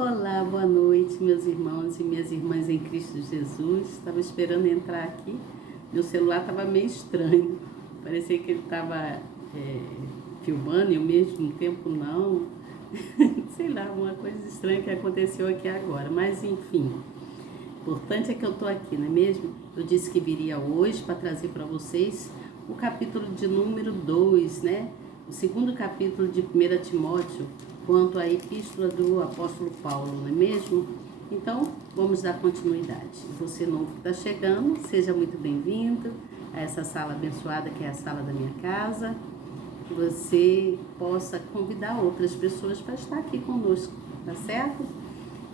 Olá, boa noite, meus irmãos e minhas irmãs em Cristo Jesus. Estava esperando entrar aqui, meu celular estava meio estranho, parecia que ele estava filmando e ao mesmo tempo não. Sei lá, uma coisa estranha que aconteceu aqui agora, mas enfim. O importante é que eu estou aqui, não é mesmo? Eu disse que viria hoje para trazer para vocês o capítulo de número 2, né? O segundo capítulo de 1 Timóteo, quanto à epístola do apóstolo Paulo, não é mesmo? Então, vamos dar continuidade. Você novo que está chegando, seja muito bem-vindo a essa sala abençoada que é a sala da minha casa. Que você possa convidar outras pessoas para estar aqui conosco, tá certo?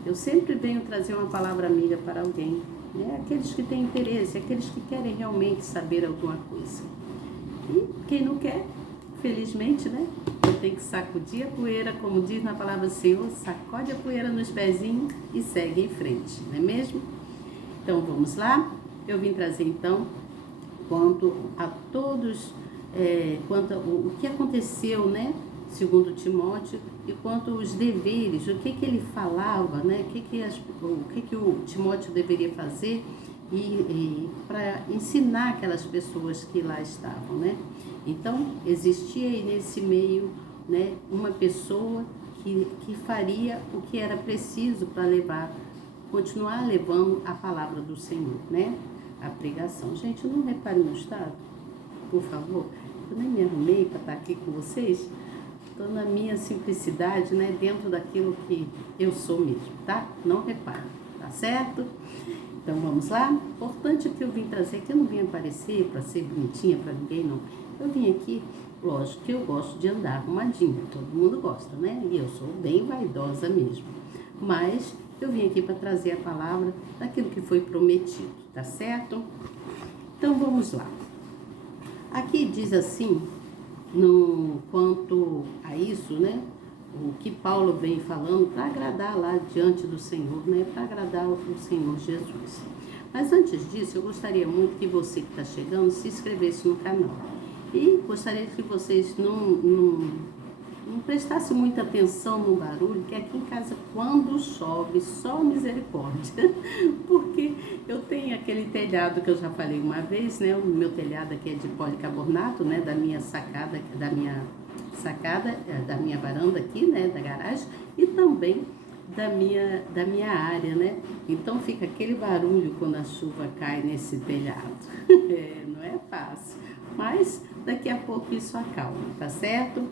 Eu sempre venho trazer uma palavra amiga para alguém, né? Aqueles que têm interesse, aqueles que querem realmente saber alguma coisa. E quem não quer, felizmente, né? Tem que sacudir a poeira, como diz na palavra do Senhor, sacode a poeira nos pezinhos e segue em frente, não é mesmo? Então vamos lá. Eu vim trazer então quanto a todos, quanto o que aconteceu, né? Segundo Timóteo, e quanto os deveres, o que ele falava, né? O que o Timóteo deveria fazer e para ensinar aquelas pessoas que lá estavam, né? Então, existia aí nesse meio, né, uma pessoa que faria o que era preciso para continuar levando a palavra do Senhor, né? A pregação. Gente, não repare no estado, por favor. Eu nem me arrumei para estar aqui com vocês. Estou na minha simplicidade, né? Dentro daquilo que eu sou mesmo, tá? Não repare, tá certo? Então vamos lá. Importante que eu vim trazer, que eu não vim aparecer para ser bonitinha para ninguém, não. Eu vim aqui, lógico que eu gosto de andar arrumadinha, todo mundo gosta, né? E eu sou bem vaidosa mesmo. Mas eu vim aqui para trazer a palavra daquilo que foi prometido, tá certo? Então vamos lá. Aqui diz assim, quanto a isso, né? O que Paulo vem falando para agradar lá diante do Senhor, né? Para agradar o Senhor Jesus. Mas antes disso, eu gostaria muito que você que está chegando se inscrevesse no canal. E gostaria que vocês não prestassem muita atenção no barulho, que aqui em casa, quando chove, só misericórdia. Porque eu tenho aquele telhado que eu já falei uma vez, né? O meu telhado aqui é de policarbonato, né? Da minha sacada, da minha varanda aqui, né? Da garagem, e também da minha área, né? Então fica aquele barulho quando a chuva cai nesse telhado. Não é fácil, mas daqui a pouco isso acalma, tá certo?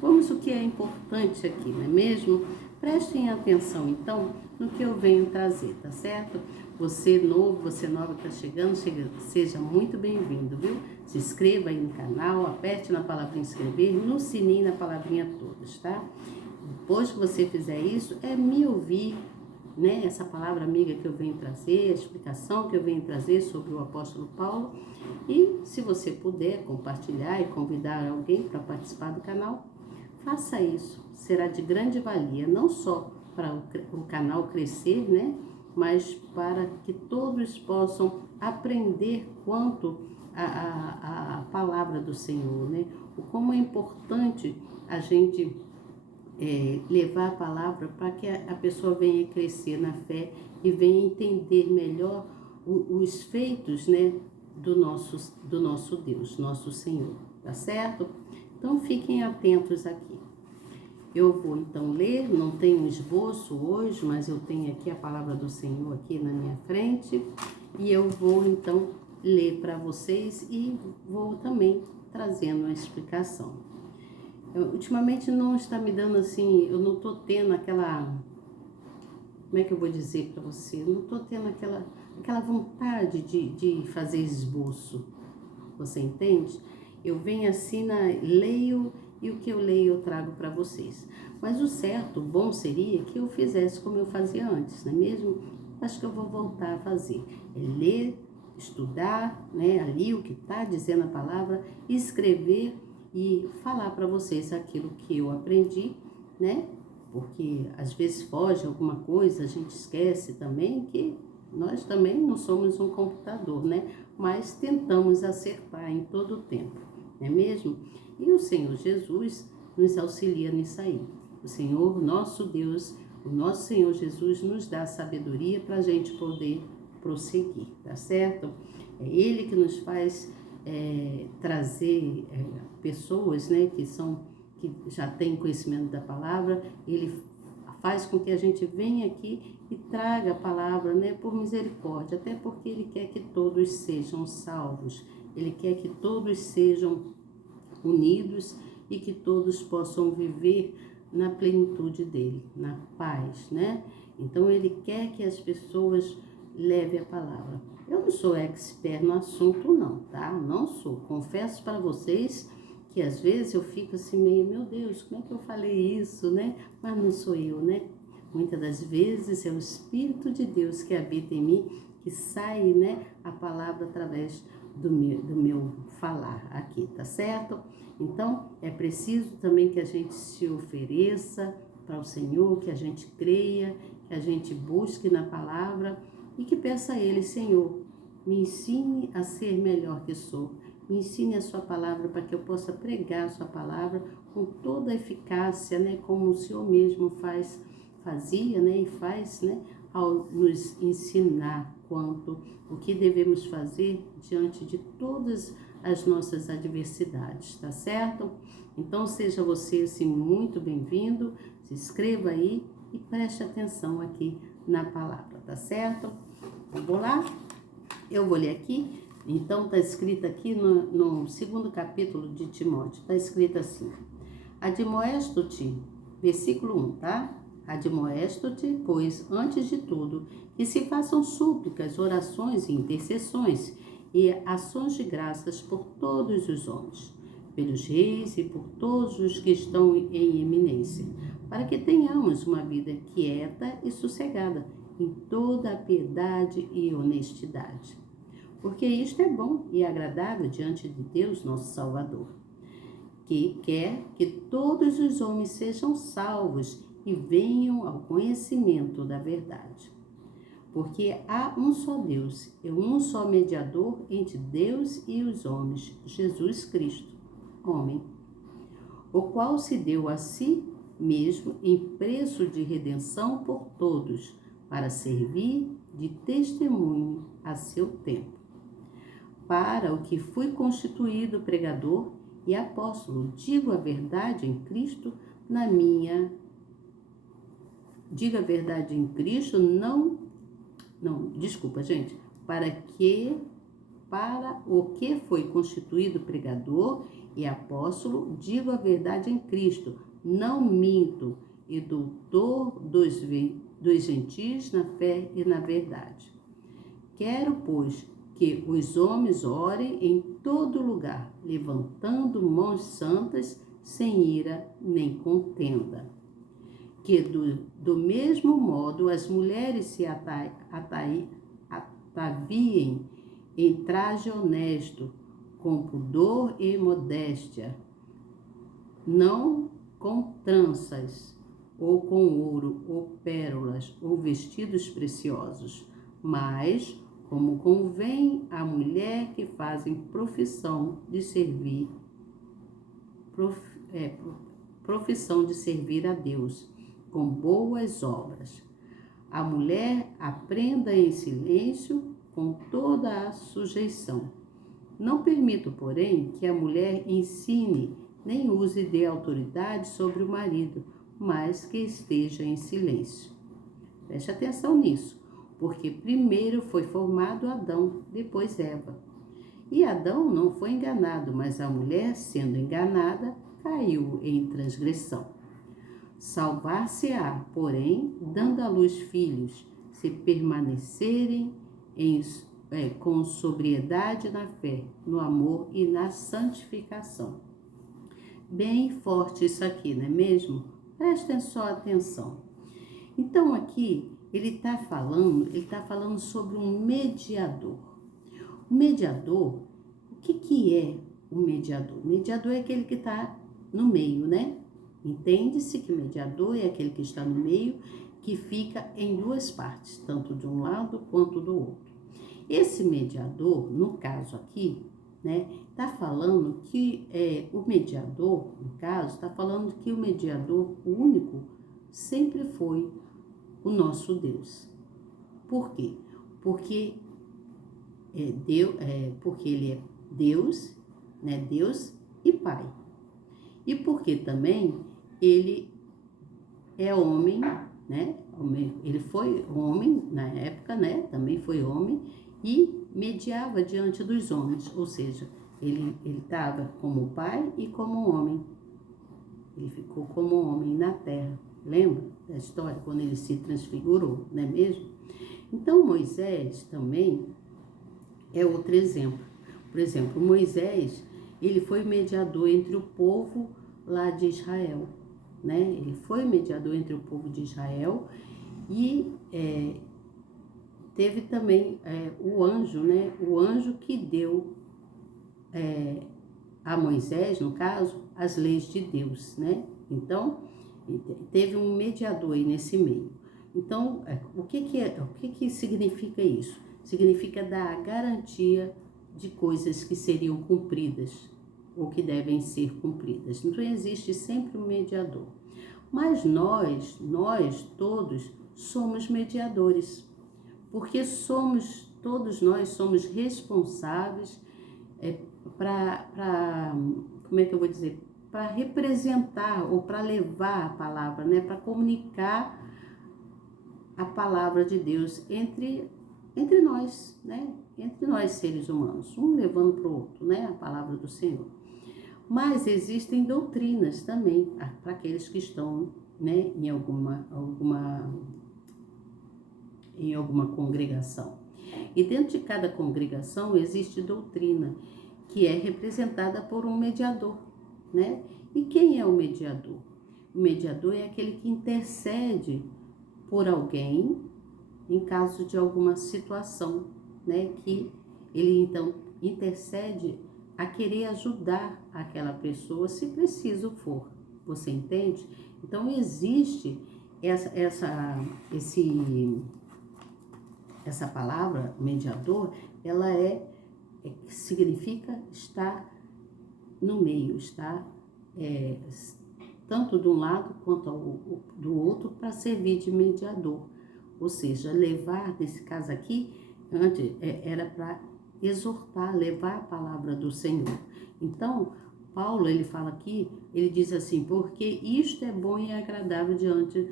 Vamos o que é importante aqui, não é mesmo? Prestem atenção então no que eu venho trazer, tá certo? Você novo, você nova que está chegando, seja muito bem-vindo, viu? Se inscreva aí no canal, aperte na palavrinha inscrever, no sininho na palavrinha todas, tá? Depois que você fizer isso, é me ouvir, né? Essa palavra amiga que eu venho trazer, a explicação que eu venho trazer sobre o apóstolo Paulo. E se você puder compartilhar e convidar alguém para participar do canal, faça isso. Será de grande valia, não só para o canal crescer, né? Mas para que todos possam aprender quanto a palavra do Senhor, né? O como é importante a gente levar a palavra para que a pessoa venha crescer na fé e venha entender melhor os feitos, né, do nosso Deus, nosso Senhor, tá certo? Então fiquem atentos aqui. Eu vou então ler, não tenho esboço hoje, mas eu tenho aqui a palavra do Senhor aqui na minha frente e eu vou então ler para vocês e vou também trazendo a explicação. Ultimamente não está me dando assim, eu não estou tendo aquela, como é que eu vou dizer para você? Eu não estou tendo aquela vontade de fazer esboço, você entende? Eu venho assim, leio e o que eu leio eu trago para vocês. Mas o certo, o bom seria que eu fizesse como eu fazia antes, não é mesmo? Acho que eu vou voltar a fazer, ler, estudar, né, ali o que está dizendo a palavra, escrever e falar para vocês aquilo que eu aprendi, né? Porque às vezes foge alguma coisa, a gente esquece também que nós também não somos um computador, né? Mas tentamos acertar em todo o tempo, não é mesmo? E o Senhor Jesus nos auxilia nisso aí. O Senhor, nosso Deus, O nosso Senhor Jesus nos dá sabedoria para a gente poder prosseguir, tá certo? É Ele que nos faz trazer pessoas, né, que já têm conhecimento da palavra. Ele faz com que a gente venha aqui e traga a palavra, né, por misericórdia, até porque Ele quer que todos sejam salvos. Ele quer que todos sejam unidos e que todos possam viver na plenitude dele, na paz, né? Então Ele quer que as pessoas levem a palavra. Eu não sou expert no assunto não, tá? Não sou. Confesso para vocês que às vezes eu fico assim meio, meu Deus, como é que eu falei isso, né? Mas não sou eu, né? Muitas das vezes é o Espírito de Deus que habita em mim, que sai, né, a palavra através do meu falar aqui, tá certo? Então, é preciso também que a gente se ofereça para o Senhor, que a gente creia, que a gente busque na palavra e que peça a Ele, Senhor, me ensine a ser melhor que sou. Me ensine a sua palavra para que eu possa pregar a sua palavra com toda a eficácia, né, como o Senhor mesmo fazia, né, e faz, né, ao nos ensinar o que devemos fazer diante de todas as nossas adversidades, tá certo? Então seja você assim muito bem-vindo, se inscreva aí e preste atenção aqui na palavra, tá certo? Vamos lá? Eu vou ler aqui. Então está escrito aqui no segundo capítulo de Timóteo, está escrito assim: admoesto-te, versículo 1, tá? Admoesto-te, pois, antes de tudo, que se façam súplicas, orações e intercessões e ações de graças por todos os homens, pelos reis e por todos os que estão em eminência, para que tenhamos uma vida quieta e sossegada, em toda a piedade e honestidade. Porque isto é bom e agradável diante de Deus, nosso Salvador, que quer que todos os homens sejam salvos e venham ao conhecimento da verdade. Porque há um só Deus e um só mediador entre Deus e os homens, Jesus Cristo, homem, o qual se deu a si mesmo em preço de redenção por todos, para servir de testemunho a seu tempo. Para o que fui constituído pregador e apóstolo, digo a verdade em Cristo digo a verdade em Cristo, para o que foi constituído pregador e apóstolo, digo a verdade em Cristo, não minto, e doutor dos gentios na fé e na verdade. Quero, pois, que os homens orem em todo lugar, levantando mãos santas, sem ira nem contenda. Que do mesmo modo as mulheres se ataviem em traje honesto, com pudor e modéstia, não com tranças, ou com ouro, ou pérolas, ou vestidos preciosos, mas como convém à mulher que fazem profissão de servir a Deus, com boas obras. A mulher aprenda em silêncio, com toda a sujeição. Não permito, porém, que a mulher ensine, nem use de autoridade sobre o marido, mas que esteja em silêncio. Preste atenção nisso, porque primeiro foi formado Adão, depois Eva. E Adão não foi enganado, mas a mulher, sendo enganada, caiu em transgressão. Salvar-se-á, porém, dando à luz filhos, se permanecerem com sobriedade na fé, no amor e na santificação. Bem forte isso aqui, não é mesmo? Prestem só atenção. Então aqui ele está falando sobre um mediador. O mediador, o que é o mediador? O mediador é aquele que está no meio, né? Entende-se que mediador é aquele que está no meio, que fica em duas partes, tanto de um lado quanto do outro. Esse mediador, no caso aqui, né, está falando que o mediador, no caso, está falando que o mediador único sempre foi o nosso Deus. Por quê? Porque porque ele é Deus, né? Deus e Pai. E porque também ele é homem, né? Ele foi homem na época, né? Também foi homem e mediava diante dos homens, ou seja, ele estava como pai e como homem. Ele ficou como homem na terra. Lembra da história quando ele se transfigurou, não é mesmo? Então Moisés também é outro exemplo. Por exemplo, Moisés, ele foi mediador entre o povo lá de Israel, né? Ele foi mediador entre o povo de Israel e teve também o anjo, né? O anjo que deu a Moisés, no caso, as leis de Deus, né? Então, teve um mediador aí nesse meio. Então, o que significa isso? Significa dar a garantia de coisas que seriam cumpridas ou que devem ser cumpridas. Então, existe sempre um mediador. Mas nós todos somos mediadores, porque todos nós somos responsáveis para, como é que eu vou dizer, para representar ou para levar a palavra, né, para comunicar a palavra de Deus entre nós, né, entre nós seres humanos, um levando para o outro, né, a palavra do Senhor. Mas existem doutrinas também para aqueles que estão, né, em alguma congregação. E dentro de cada congregação existe doutrina que é representada por um mediador, né? E quem é o mediador? O mediador é aquele que intercede por alguém em caso de alguma situação, né? Que ele então intercede a querer ajudar aquela pessoa se preciso for. Você entende? Então existe essa palavra mediador, ela significa estar no meio, estar tanto de um lado quanto do outro para servir de mediador. Ou seja, levar, nesse caso aqui, antes era para exortar, levar a palavra do Senhor. Então, Paulo, ele fala aqui, ele diz assim, porque isto é bom e agradável diante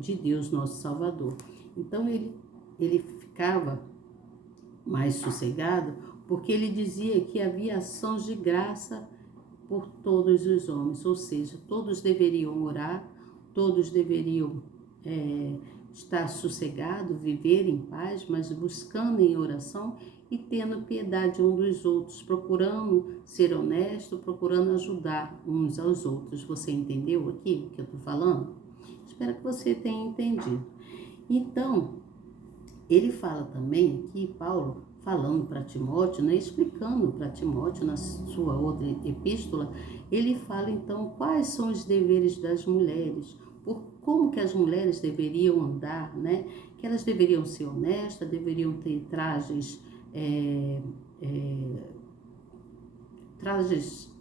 de Deus, nosso Salvador. Então, ele ficava mais sossegado, porque ele dizia que havia ações de graça por todos os homens, ou seja, todos deveriam orar, todos deveriam estar sossegados, viver em paz, mas buscando em oração e tendo piedade um dos outros, procurando ser honesto, procurando ajudar uns aos outros. Você entendeu aqui o que eu estou falando? Espero que você tenha entendido. Então, ele fala também que Paulo, falando para Timóteo, né, explicando para Timóteo na sua outra epístola, ele fala então quais são os deveres das mulheres, como que as mulheres deveriam andar, né? Que elas deveriam ser honestas, deveriam ter trajes,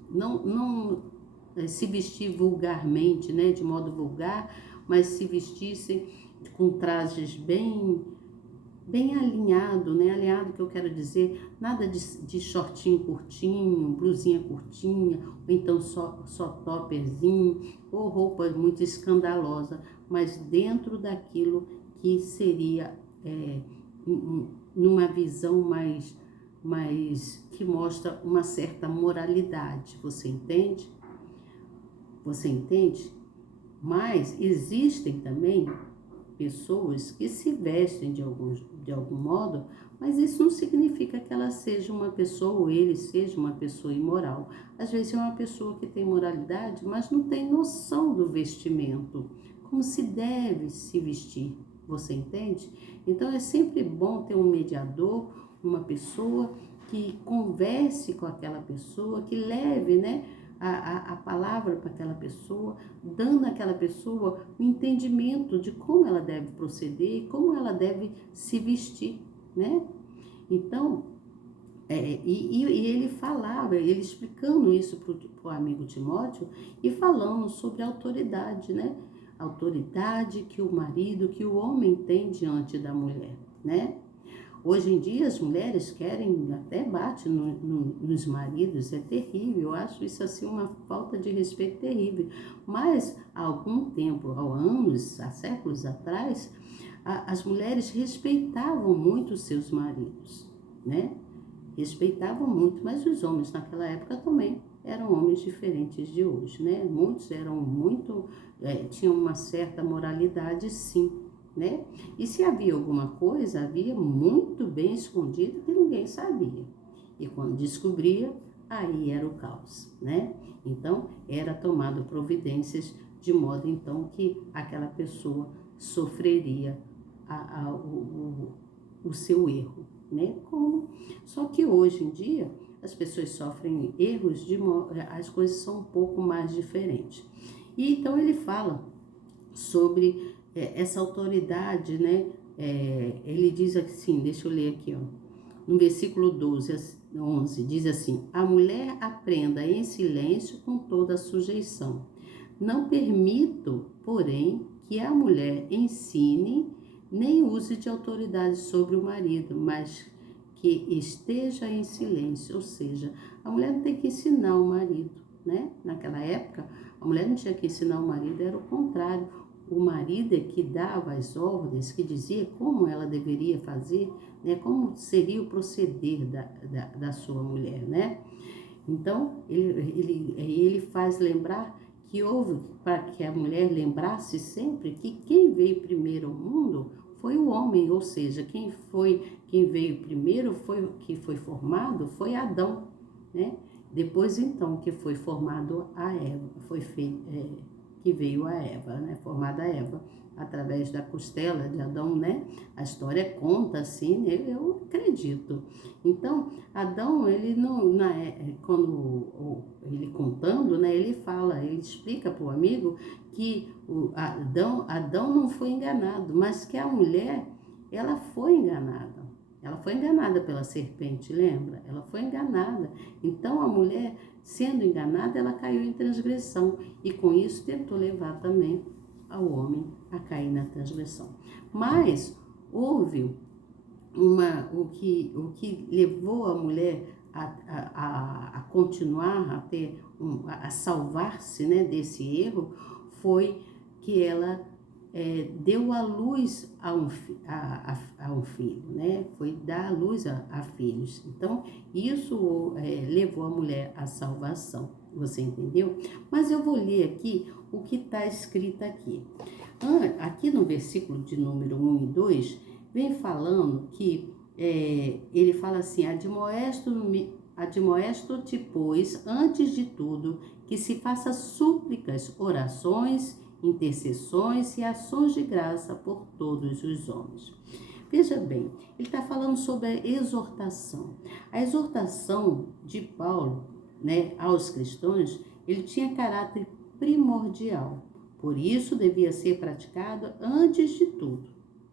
não se vestir vulgarmente, né? De modo vulgar, mas se vestissem com trajes bem alinhado, né? Alinhado que eu quero dizer, nada de shortinho curtinho, blusinha curtinha, ou então só topperzinho, ou roupa muito escandalosa, mas dentro daquilo que seria numa visão mais que mostra uma certa moralidade, você entende? Você entende? Mas existem também pessoas que se vestem de algum modo, mas isso não significa que ela seja uma pessoa ou ele seja uma pessoa imoral. Às vezes é uma pessoa que tem moralidade, mas não tem noção do vestimento, como se deve se vestir, você entende? Então é sempre bom ter um mediador, uma pessoa que converse com aquela pessoa, que leve, né, a palavra para aquela pessoa, dando àquela pessoa o entendimento de como ela deve proceder, como ela deve se vestir, né? Então, e ele falava, ele explicando isso para o amigo Timóteo e falando sobre a autoridade, né? autoridade que o marido, que o homem tem diante da mulher, né? Hoje em dia as mulheres querem, até bate nos maridos, é terrível, eu acho isso assim uma falta de respeito terrível. Mas há algum tempo, há anos, há séculos atrás, as mulheres respeitavam muito os seus maridos, né? Respeitavam muito, mas os homens naquela época também eram homens diferentes de hoje, né? Muitos eram muito, tinham uma certa moralidade, sim, né? E se havia alguma coisa, havia muito bem escondido que ninguém sabia. E quando descobria, aí era o caos, né? Então, era tomado providências de modo então que aquela pessoa sofreria o seu erro, né? Só que hoje em dia as pessoas sofrem erros as coisas são um pouco mais diferentes. E então ele fala sobre essa autoridade, né? Ele diz assim, deixa eu ler aqui, ó, no versículo 11, diz assim: a mulher aprenda em silêncio com toda a sujeição. Não permito, porém, que a mulher ensine nem use de autoridade sobre o marido, mas que esteja em silêncio. Ou seja, a mulher não tem que ensinar o marido, né? Naquela época, a mulher não tinha que ensinar o marido, era o contrário. O marido é que dava as ordens, que dizia como ela deveria fazer, né? Como seria o proceder da sua mulher, né? Então, ele faz lembrar que houve, para que a mulher lembrasse sempre que quem veio primeiro ao mundo foi o homem, ou seja, quem veio primeiro, que foi formado, foi Adão, né? Depois, então, que foi formado a Eva, que veio a Eva, né? Formada a Eva, através da costela de Adão, né? A história conta assim, né? Eu acredito. Então, Adão, ele não, quando ele contando, né? Ele explica para o amigo que Adão não foi enganado, mas que a mulher, ela foi enganada. Ela foi enganada pela serpente, lembra? Ela foi enganada. Então, a mulher, sendo enganada, ela caiu em transgressão. E com isso tentou levar também ao homem a cair na transgressão. Mas houve o que levou a mulher a continuar, a salvar-se, né, desse erro, foi que ela deu à luz a um filho, né? Foi dar à luz a filhos. Então, isso levou a mulher à salvação. Você entendeu? Mas eu vou ler aqui o que está escrito aqui. Aqui no versículo de número 1 e 2, vem falando que ele fala assim: admoesto-te, pois, antes de tudo, que se faça súplicas, orações, intercessões e ações de graça por todos os homens. Veja bem, ele está falando sobre a exortação. A exortação de Paulo, né, aos cristãos, ele tinha caráter primordial. Por isso, devia ser praticado antes de tudo,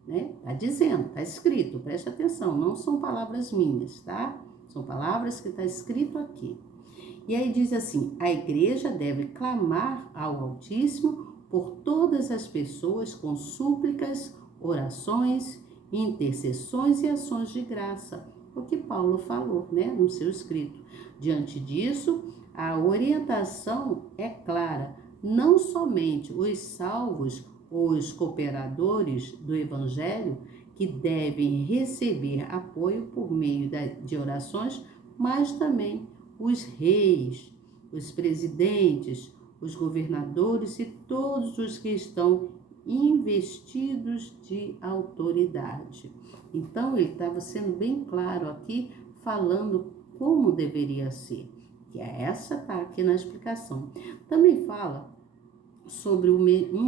né? Está dizendo, está escrito, preste atenção, não são palavras minhas, tá? São palavras que está escrito aqui. E aí diz assim: a igreja deve clamar ao Altíssimo por todas as pessoas com súplicas, orações, intercessões e ações de graça. O que Paulo falou, né, no seu escrito. Diante disso, a orientação é clara. Não somente os salvos ou os cooperadores do Evangelho que devem receber apoio por meio de orações, mas também os reis, os presidentes, os governadores e todos os que estão investidos de autoridade. Então, ele estava sendo bem claro aqui, falando como deveria ser. Que essa está aqui na explicação. Também fala sobre um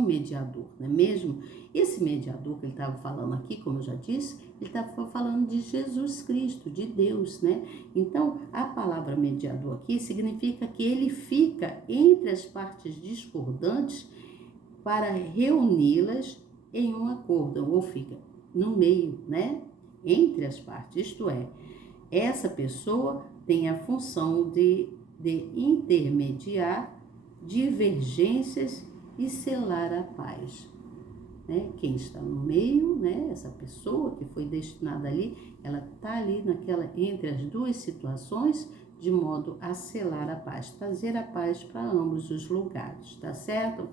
mediador, não é mesmo? Esse mediador que ele estava falando aqui, como eu já disse, ele estava falando de Jesus Cristo, de Deus, né? Então, a palavra mediador aqui significa que ele fica entre as partes discordantes para reuni-las em um acordo, ou fica no meio, né? Entre as partes, isto é, essa pessoa tem a função de intermediar divergências e selar a paz. Né? Quem está no meio, né? Essa pessoa que foi destinada ali, ela está ali entre as duas situações, de modo a selar a paz, trazer a paz para ambos os lugares, tá certo?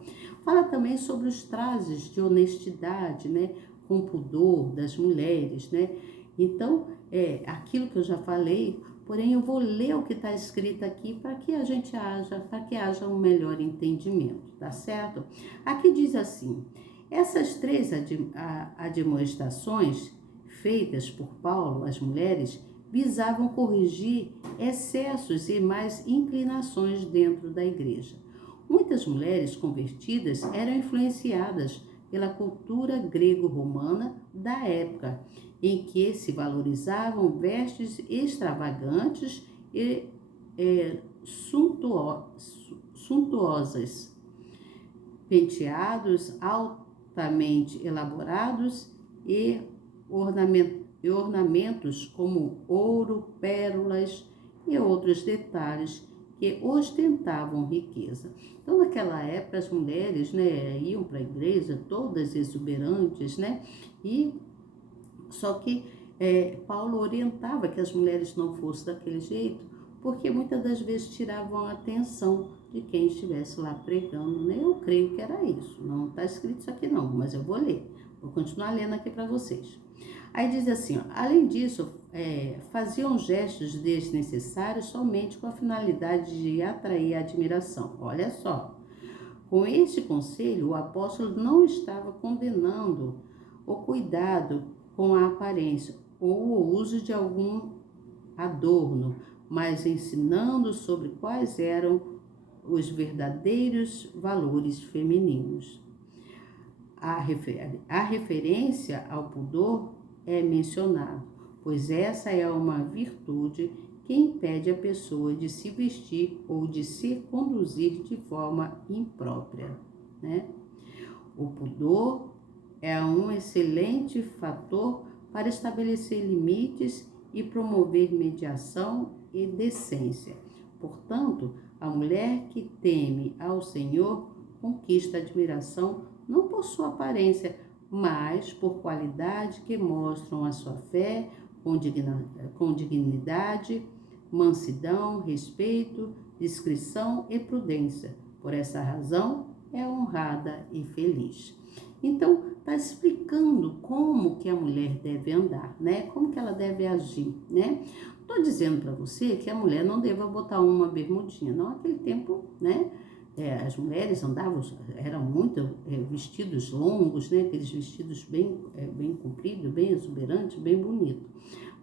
Fala também sobre os trajes de honestidade, né? Com pudor das mulheres, né? Então, aquilo que eu já falei, porém eu vou ler o que está escrito aqui para que haja um melhor entendimento, tá certo? Aqui diz assim: essas três admoestações feitas por Paulo às mulheres visavam corrigir excessos e más inclinações dentro da igreja. Muitas mulheres convertidas eram influenciadas pela cultura grego-romana da época, em que se valorizavam vestes extravagantes e suntuosas, penteados altamente elaborados e ornamentos como ouro, pérolas e outros detalhes que ostentavam riqueza. Então, naquela época, as mulheres, né, iam para a igreja todas exuberantes, né, e só que Paulo orientava que as mulheres não fossem daquele jeito, porque muitas das vezes tiravam a atenção de quem estivesse lá pregando, né? Eu creio que era isso. Não está escrito isso aqui não, mas eu vou ler. Vou continuar lendo aqui para vocês. Aí diz assim, ó, além disso, faziam gestos desnecessários somente com a finalidade de atrair a admiração. Olha só, com este conselho, o apóstolo não estava condenando o cuidado com a aparência ou o uso de algum adorno, mas ensinando sobre quais eram os verdadeiros valores femininos. A referência ao pudor é mencionado, pois essa é uma virtude que impede a pessoa de se vestir ou de se conduzir de forma imprópria, né? O pudor é um excelente fator para estabelecer limites e promover mediação e decência. Portanto, a mulher que teme ao Senhor conquista admiração não por sua aparência, mas por qualidades que mostram a sua fé com dignidade, mansidão, respeito, discrição e prudência. Por essa razão, é honrada e feliz. Então, está explicando como que a mulher deve andar, né? Como que ela deve agir, né? Estou dizendo para você que a mulher não deva botar uma bermudinha, não naquele tempo, né? As mulheres eram muito vestidos longos, né? Aqueles vestidos bem compridos, bem exuberantes, bem bonitos.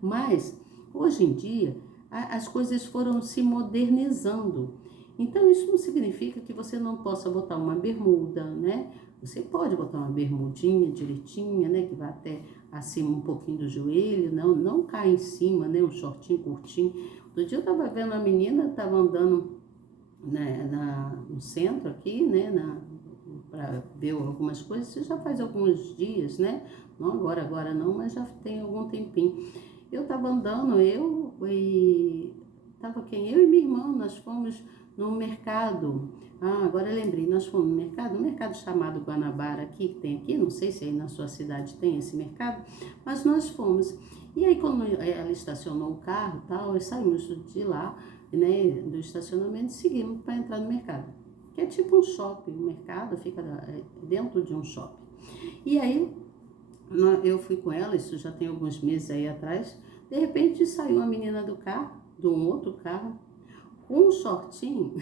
Mas, hoje em dia, as coisas foram se modernizando. Então, isso não significa que você não possa botar uma bermuda, né? Você pode botar uma bermudinha direitinha, né? Que vai até acima um pouquinho do joelho, não cai em cima, né? Um shortinho curtinho. Outro dia eu estava vendo a menina, estava andando no centro aqui, né? Para ver algumas coisas. Isso já faz alguns dias, né? Não agora não, mas já tem algum tempinho. Eu estava andando, eu e minha irmã, nós fomos no mercado. Agora eu lembrei, nós fomos no mercado chamado Guanabara aqui, que tem aqui, não sei se aí na sua cidade tem esse mercado, mas nós fomos. E aí quando ela estacionou o carro e tal, saímos de lá, né, do estacionamento e seguimos para entrar no mercado. Que é tipo um shopping, o mercado fica dentro de um shopping. E aí eu fui com ela, isso já tem alguns meses aí atrás, de repente saiu uma menina do carro, de um outro carro, com um shortinho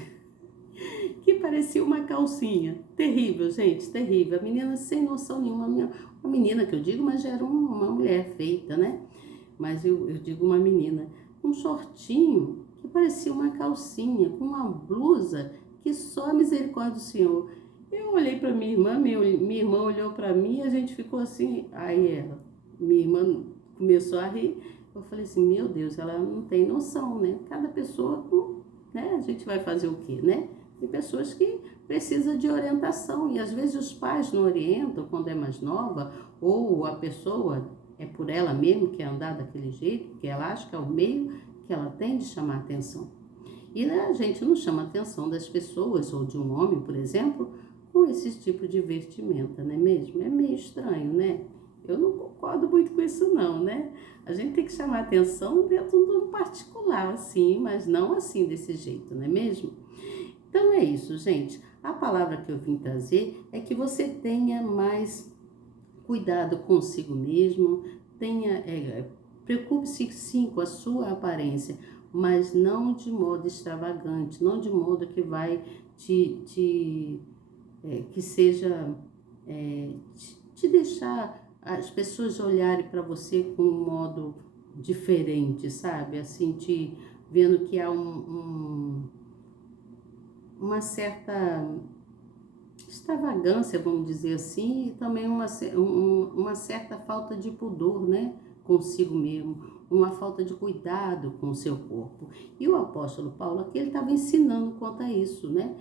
que parecia uma calcinha. Terrível, gente, terrível. A menina sem noção nenhuma, uma menina que eu digo, mas já era uma mulher feita, né? Mas eu digo uma menina, um shortinho que parecia uma calcinha, com uma blusa que só a misericórdia do Senhor. Eu olhei para minha irmã olhou para mim e a gente ficou assim. Aí minha irmã começou a rir. Eu falei assim, meu Deus, ela não tem noção, né? Cada pessoa, né? A gente vai fazer o quê, né? Tem pessoas que precisam de orientação e às vezes os pais não orientam quando é mais nova, ou a pessoa é por ela mesma que quer andar daquele jeito, porque ela acha que é o meio que ela tem de chamar atenção. E a gente não chama a atenção das pessoas, ou de um homem, por exemplo, com esse tipo de vestimenta, não é mesmo? É meio estranho, né? Eu não concordo muito com isso não, né? A gente tem que chamar atenção dentro do particular, assim, mas não assim, desse jeito, não é mesmo? Então é isso, gente. A palavra que eu vim trazer é que você tenha mais cuidado consigo mesmo, preocupe-se sim com a sua aparência, mas não de modo extravagante, não de modo que vai que seja te deixar as pessoas olharem para você com um modo diferente, sabe? Assim, vendo que há uma certa extravagância, vamos dizer assim, e também uma certa falta de pudor, né? Consigo mesmo, uma falta de cuidado com o seu corpo. E o apóstolo Paulo aqui, ele estava ensinando quanto a isso, né?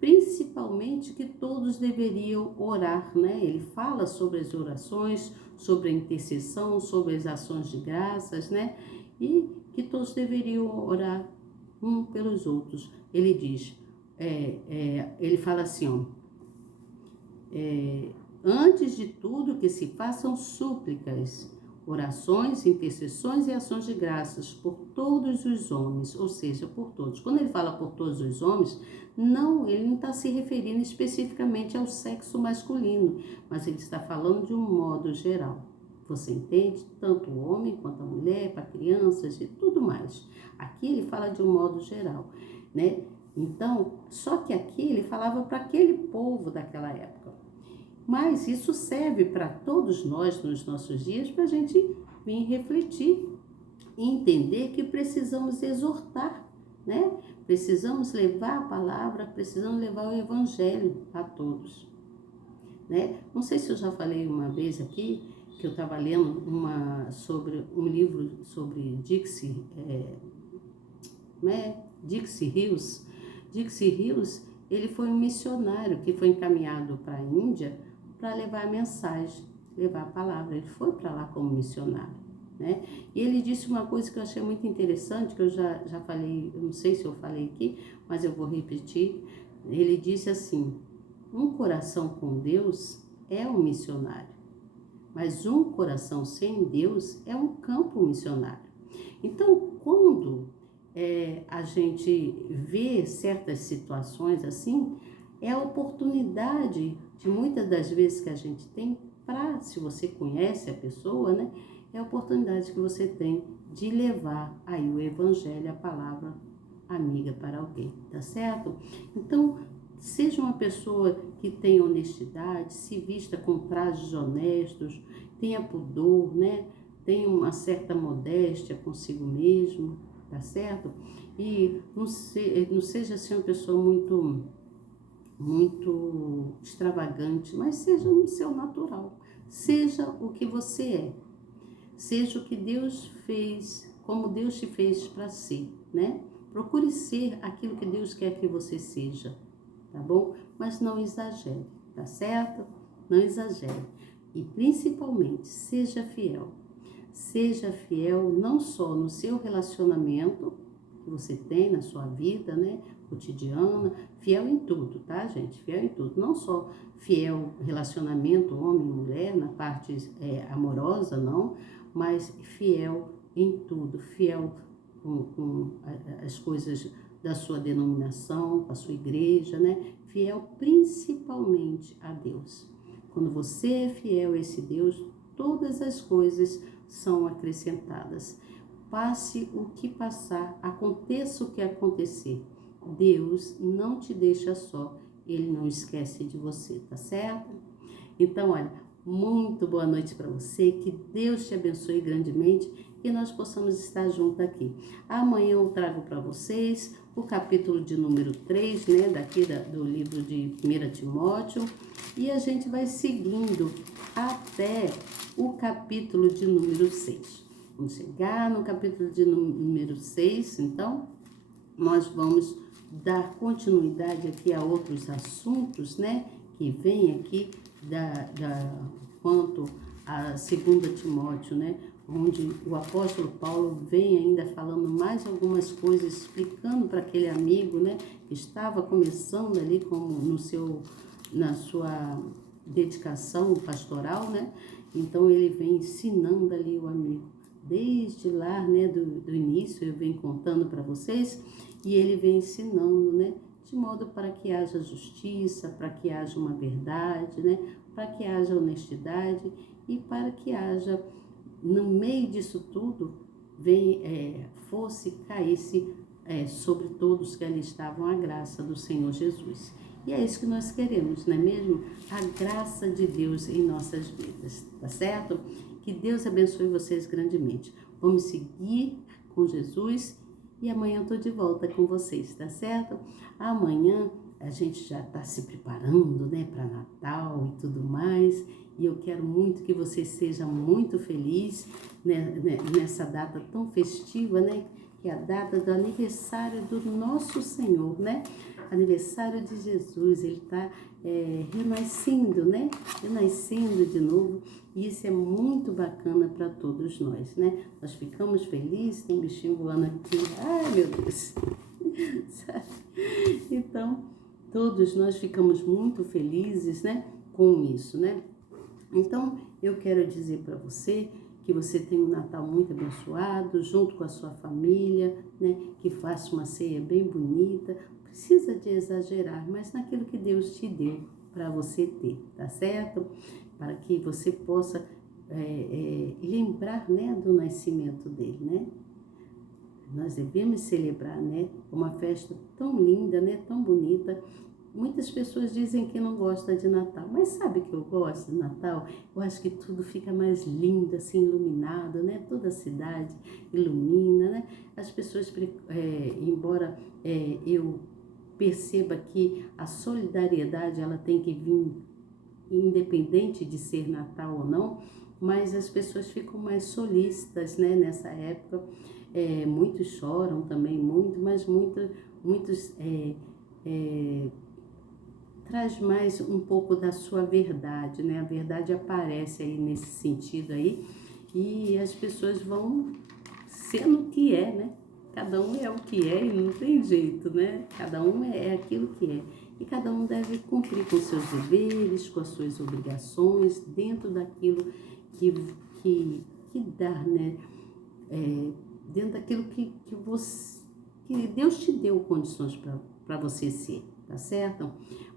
Principalmente que todos deveriam orar, né? Ele fala sobre as orações, sobre a intercessão, sobre as ações de graças, né? E que todos deveriam orar um pelos outros. Ele diz, ele fala assim, ó, antes de tudo que se façam súplicas, orações, intercessões e ações de graças por todos os homens, ou seja, por todos. Quando ele fala por todos os homens, ele não está se referindo especificamente ao sexo masculino, mas ele está falando de um modo geral. Você entende? Tanto o homem quanto a mulher, para crianças e tudo mais. Aqui ele fala de um modo geral, né? Então, só que aqui ele falava para aquele povo daquela época. Mas isso serve para todos nós nos nossos dias, para a gente vir refletir e entender que precisamos exortar, né? Precisamos levar a palavra, precisamos levar o evangelho a todos, né? Não sei se eu já falei uma vez aqui, que eu estava lendo sobre um livro sobre Dixie Hills. Dixie Hills, ele foi um missionário que foi encaminhado para a Índia para levar a mensagem, levar a palavra. Ele foi para lá como missionário, né? E ele disse uma coisa que eu achei muito interessante, que eu já falei, eu não sei se eu falei aqui, mas eu vou repetir. Ele disse assim, um coração com Deus é um missionário, mas um coração sem Deus é um campo missionário. Então, quando a gente vê certas situações assim, é a oportunidade de muitas das vezes que a gente tem para, se você conhece a pessoa, né? É a oportunidade que você tem de levar aí o evangelho, a palavra amiga para alguém, tá certo? Então, seja uma pessoa que tenha honestidade, se vista com trajes honestos, tenha pudor, né? Tenha uma certa modéstia consigo mesmo, tá certo? E não seja assim uma pessoa muito extravagante, mas seja no seu natural. Seja o que você é. Seja o que Deus fez, como Deus te fez para ser, né? Procure ser aquilo que Deus quer que você seja, tá bom? Mas não exagere, tá certo? Não exagere. E principalmente, seja fiel. Seja fiel não só no seu relacionamento que você tem na sua vida, né, cotidiana, fiel em tudo, tá, gente? Fiel em tudo. Não só fiel relacionamento homem e mulher, na parte amorosa, não, mas fiel em tudo. Fiel com as coisas da sua denominação, com a sua igreja, né? Fiel principalmente a Deus. Quando você é fiel a esse Deus, todas as coisas são acrescentadas. Passe o que passar, aconteça o que acontecer, Deus não te deixa só, Ele não esquece de você, tá certo? Então, olha, muito boa noite para você, que Deus te abençoe grandemente e nós possamos estar juntos aqui. Amanhã eu trago para vocês o capítulo de número 3, né, do livro de 1 Timóteo, e a gente vai seguindo até o capítulo de número 6. Vamos chegar no capítulo de número 6, então, nós vamos dar continuidade aqui a outros assuntos, né, que vem aqui quanto a 2 Timóteo, né, onde o apóstolo Paulo vem ainda falando mais algumas coisas, explicando para aquele amigo, né, que estava começando ali como na sua dedicação pastoral, né? Então ele vem ensinando ali o amigo. Desde lá, né, do início, eu venho contando para vocês, e ele vem ensinando, né? De modo para que haja justiça, para que haja uma verdade, né? Para que haja honestidade e para que haja, no meio disso tudo, fosse, caísse sobre todos que ali estavam a graça do Senhor Jesus. E é isso que nós queremos, não é mesmo? A graça de Deus em nossas vidas, tá certo? Que Deus abençoe vocês grandemente. Vamos seguir com Jesus e amanhã eu estou de volta com vocês, tá certo? Amanhã a gente já está se preparando, né, para Natal e tudo mais. E eu quero muito que você seja muito feliz, né, nessa data tão festiva, né? Que é a data do aniversário do nosso Senhor, né? Aniversário de Jesus, ele está renascendo, né? Renascendo de novo. E isso é muito bacana para todos nós, né? Nós ficamos felizes, tem bichinho voando aqui. Ai, meu Deus! Então, todos nós ficamos muito felizes, né? Com isso, né? Então, eu quero dizer para você que você tenha um Natal muito abençoado, junto com a sua família, né? Que faça uma ceia bem bonita. Precisa de exagerar, mas naquilo que Deus te deu para você ter, tá certo? Para que você possa lembrar, né, do nascimento dele, né? Nós devemos celebrar, né? Uma festa tão linda, né? Tão bonita. Muitas pessoas dizem que não gostam de Natal, mas sabe que eu gosto de Natal? Eu acho que tudo fica mais lindo, assim, iluminado, né? Toda a cidade ilumina, né? As pessoas, embora eu perceba que a solidariedade, ela tem que vir independente de ser Natal ou não, mas as pessoas ficam mais solícitas, né? Nessa época, muitos choram também, mas muitos traz mais um pouco da sua verdade, né? A verdade aparece aí nesse sentido aí e as pessoas vão sendo o que é, né? Cada um é o que é e não tem jeito, né? Cada um é aquilo que é. E cada um deve cumprir com seus deveres, com as suas obrigações, dentro daquilo que dá, né? Dentro daquilo que Deus te deu condições para você ser, tá certo?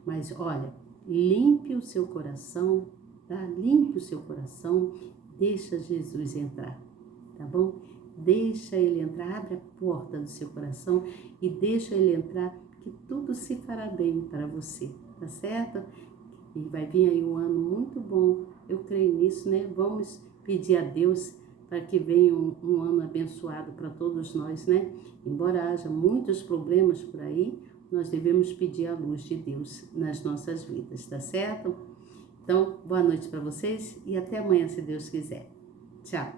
Mas olha, limpe o seu coração, tá? Limpe o seu coração, deixa Jesus entrar, tá bom? Deixa ele entrar, abre a porta do seu coração e deixa ele entrar, que tudo se fará bem para você, tá certo? E vai vir aí um ano muito bom, eu creio nisso, né? Vamos pedir a Deus para que venha um ano abençoado para todos nós, né? Embora haja muitos problemas por aí, nós devemos pedir a luz de Deus nas nossas vidas, tá certo? Então, boa noite para vocês e até amanhã, se Deus quiser. Tchau!